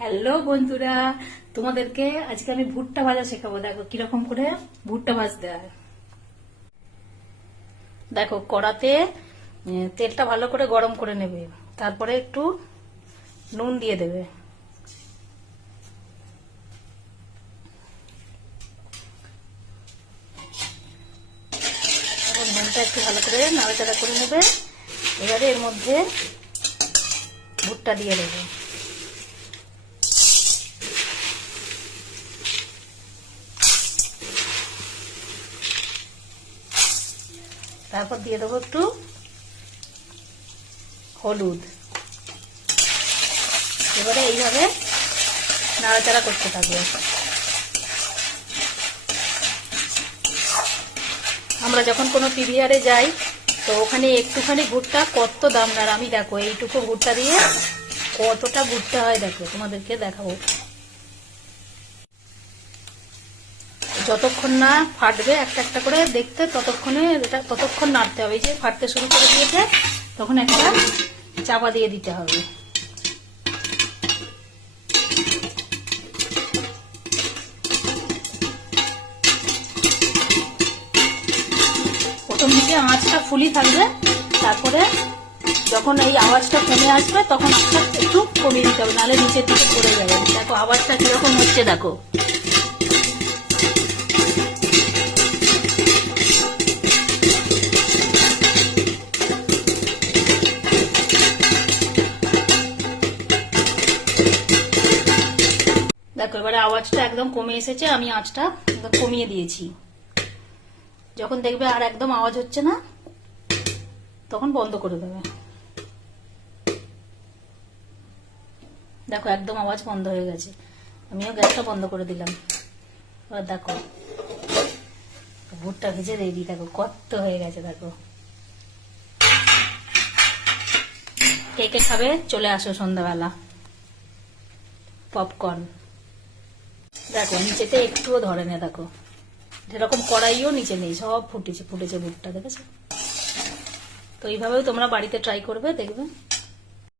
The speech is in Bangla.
হ্যালো বন্ধুরা, তোমাদেরকে আজকে আমি ভুট্টা ভাজা শেখাবো। দেখো কিরকম করে ভুট্টা ভাজতে হয়। দেখো কড়াতে তেলটা ভালো করে গরম করে নেবে, তারপরে একটু নুন দিয়ে দেবে। নুনটা একটু ভালো করে নাড়াচাড়া করে নেবে। এবারে এর মধ্যে ভুট্টা দিয়ে দেবে। তারপর দিয়ে দেবো একটু হলুদ। এবারে এইভাবে নাড়াচাড়া করতে থাকবে। আমরা যখন কোনো পিভিআরে যাই তো ওখানে একটুখানি ভুট্টা কত দাম না, আমি দেখো এইটুকু ভুট্টা দিয়ে কতটা ভুট্টা হয় দেখো, তোমাদেরকে দেখাবো। যতক্ষণ না ফাটবে একটা একটা করে দেখতে, ততক্ষণ নাড়তে হবে। এই যে ফাটতে শুরু করে দিয়েছে, তখন একটা চাপা দিয়ে দিতে হবে। প্রথম দিকে আঁচটা ফুলি থাকবে, তারপরে যখন এই আওয়াজটা কমে আসবে তখন আঁচটা একটু কমিয়ে দিতে হবে, নাহলে নিচের দিকে পড়ে যাবে। দেখো আওয়াজটা কিরকম হচ্ছে দেখো। দেখো এবারে আওয়াজটা একদম কমে এসেছে, আমি আঁচটা একদম কমিয়ে দিয়েছি। যখন দেখবে আর একদম আওয়াজ হচ্ছে না তখন বন্ধ করে দেবে। দেখো একদম আওয়াজ বন্ধ হয়ে গেছে, আমিও গ্যাসটা বন্ধ করে দিলাম। এবার দেখো ভুট্টা ভেজে রেডি, দেখো কত হয়ে গেছে। দেখো কে কে খাবে চলে আসো সন্ধ্যাবেলা। পপকর্ন দেখো নিচেতে একটুও ধরে না, দেখো যেরকম কড়াইও নিচে নেই, সব ফুটেছে ভুট্টা, দেখেছো? তো এইভাবেও তোমরা বাড়িতে ট্রাই করবে, দেখবে।